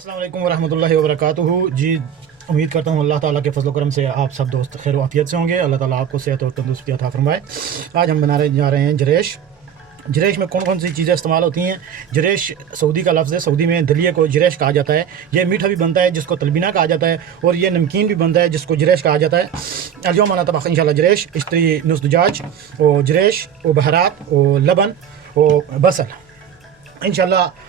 अस्सलाम वालेकुम वरहमतुल्लाहि वबरकातुहू। जी, उम्मीद करता हूँ अल्लाह ताला के फजल करम से आप सब दोस्त खैर आफियत से होंगे। अल्लाह ताला आपको सेहत और तंदुरुस्ती अता फरमाए। आज हम बनाने जा रहे हैं जरेश। जरेश में कौन कौन सी चीज़ें इस्तेमाल होती हैं। जरेश सऊदी का लफ्ज़ है, सऊदी में दलिए को जरेश कहा जाता है। ये मीठा भी बनता है जिसको तलबीना कहा जाता है, और ये नमकीन भी बनता है जिसको जरेश कहा जाता है। अल्यौम अना तबख़ इंशाल्लाह जरेश इश्तरी नुस्दुजाज और जरेश और बहरात और लबन और बसल इंशाल्लाह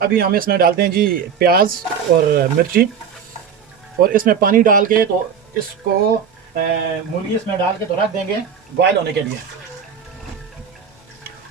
अभी हम इसमें डालते हैं जी प्याज और मिर्ची, और इसमें पानी डाल के तो इसको मूली इसमें डाल के तो रख देंगे बॉयल होने के लिए.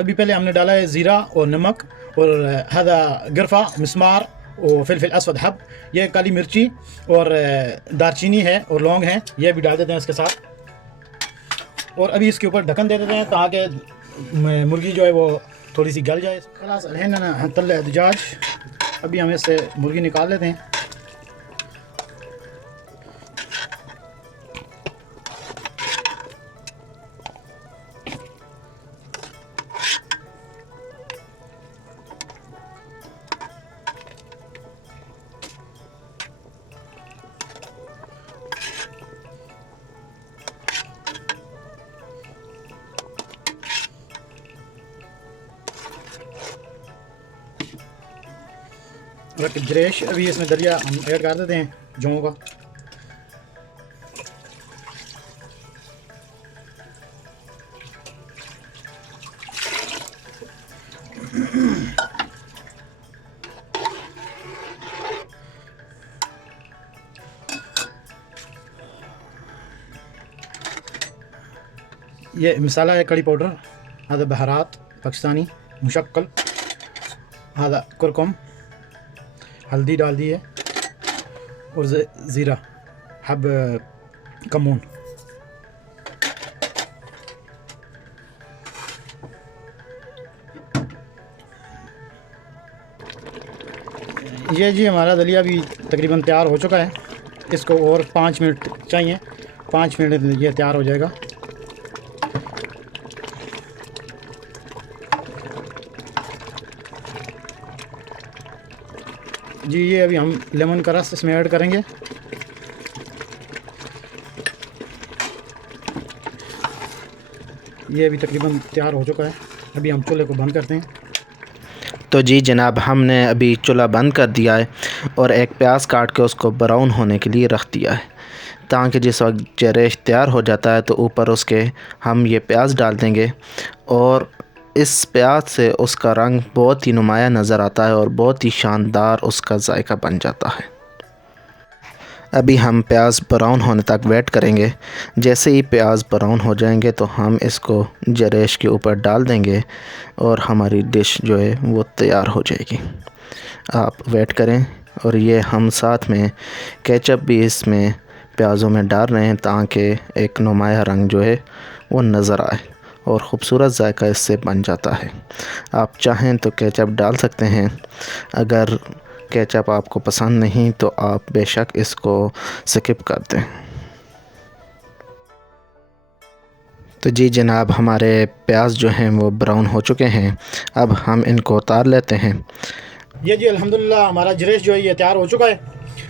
अभी पहले हमने डाला है ज़ीरा और नमक, और हदा गरफा मिस्मार और फिलफिल असवद हब, ये काली मिर्ची और दारचीनी है और लौंग है, ये भी डाल देते हैं इसके साथ. और अभी इसके ऊपर ढक्कन दे देते हैं ताकि मुर्गी जो है वो थोड़ी सी गल जाए. खलास अलहन तल दजाज. अभी हम इससे मुर्गी निकाल लेते हैं. जरेश अभी इसमें दलिया हम ऐड कर देते हैं जौं का. ये मसाला है कड़ी पाउडर, हज़ा बहरात पाकिस्तानी मुशक्कल, हज़ा कुरकुम, हल्दी डाल दी है, और ज़ीरा हब कमून. ये जी हमारा दलिया भी तकरीबन तैयार हो चुका है. इसको और 5 मिनट चाहिए, 5 मिनट में ये तैयार हो जाएगा. जी ये अभी हम लेमन का रस इसमें ऐड करेंगे. ये अभी तकरीबन तैयार हो चुका है. अभी हम चूल्हे को बंद करते हैं. तो जी जनाब, हमने अभी चूल्हा बंद कर दिया है और एक प्याज काट के उसको ब्राउन होने के लिए रख दिया है, ताकि जिस वक्त जरेश तैयार हो जाता है तो ऊपर उसके हम ये प्याज डाल देंगे, और इस प्याज से उसका रंग बहुत ही नुमाया नज़र आता है और बहुत ही शानदार उसका जायका बन जाता है. अभी हम प्याज ब्राउन होने तक वेट करेंगे. जैसे ही प्याज ब्राउन हो जाएंगे तो हम इसको जरेश के ऊपर डाल देंगे और हमारी डिश जो है वो तैयार हो जाएगी. आप वेट करें. और ये हम साथ में केचप भी इसमें प्याज़ों में डाल रहे हैं ताकि एक नुमाया रंग जो है वो नज़र आए और ख़ूबसूरत जायका इससे बन जाता है. आप चाहें तो केचप डाल सकते हैं. अगर केचप आपको पसंद नहीं तो आप बेशक इसको स्किप कर दें. तो जी जनाब, हमारे प्याज जो हैं वो ब्राउन हो चुके हैं. अब हम इनको उतार लेते हैं. ये जी अल्हम्दुलिल्लाह हमारा जरेश जो है ये तैयार हो चुका है.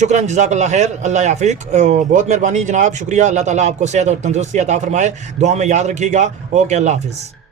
शुक्रन जज़ाकल्लाह खैर, अल्लाह याफ़ीक. बहुत मेहरबानी जनाब, शुक्रिया. अल्लाह ताला आपको सेहत और तंदुरुस्ती अता फ़रमाए. दुआ में याद रखिएगा. ओके, अल्लाह हाफ़िज़.